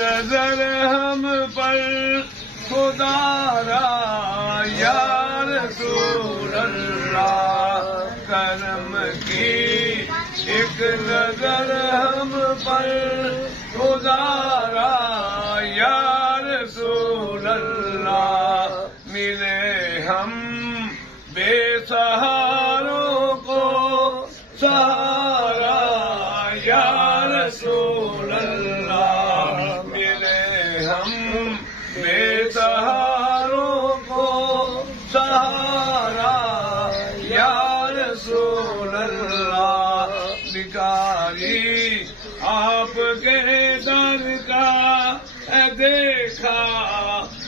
نظر ہم پر خدا را یا رسول اللہ، کرم کی ایک نظر ہم پر خدا را یا رسول اللہ، ملے ہم بے سہاروں کو سہارا یا رسول اللہ، ملے ہم بے سہاروں کو سہارا یا رسول اللہ، بھکاری آپ کے در کا دیکھا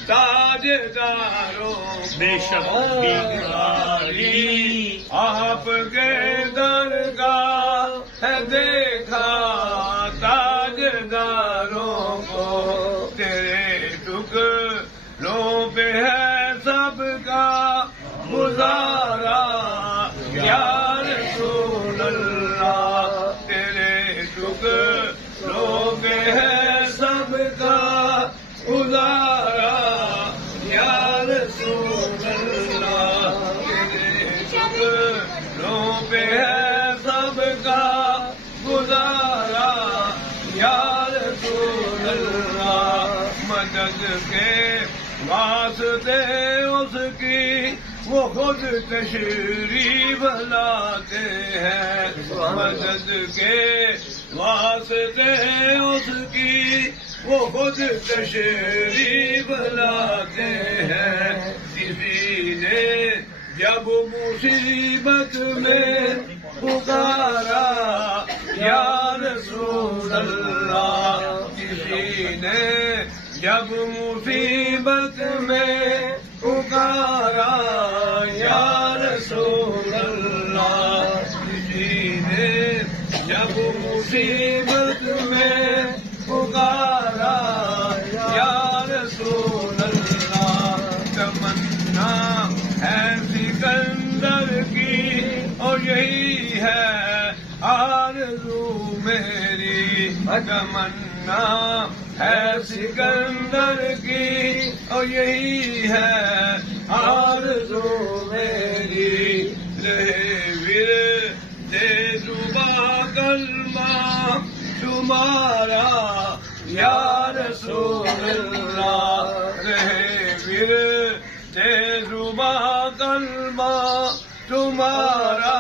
تاجداروں، بے شک بھکاری آپ کے در کا دیکھا تاجداروں کو، تیرے ٹکڑوں پہ ہے سب کا گزارا یا رسول اللہ، تیرے ٹکڑوں پہ ہے سب کا گزارا یا رسول اللہ، تیرے ٹکڑوں پہ ہے سب کا گزارا یا رسول اللہ، مدد کے واسطے اس کی وہ خود تشریف لاتے ہیں، مدد کے واسطے اس کی وہ خود تشریف لاتے ہیں، کسی نے جب مصیبت میں پکارا یا رسول اللہ، کسی نے جب مصیبت میں پکارا یا رسول اللہ، کسی نے جب مصیبت میں پکارا یا رسول اللہ، تمنا ہے سکندر کی اور یہی ہے آرزو میری، تمنا ہے سکندر کی اور یہی ہے آرزو میری، رہے ورد زباں کلمہ تمہارا یا رسول اللہ، رہے ورد زباں کلمہ تمہارا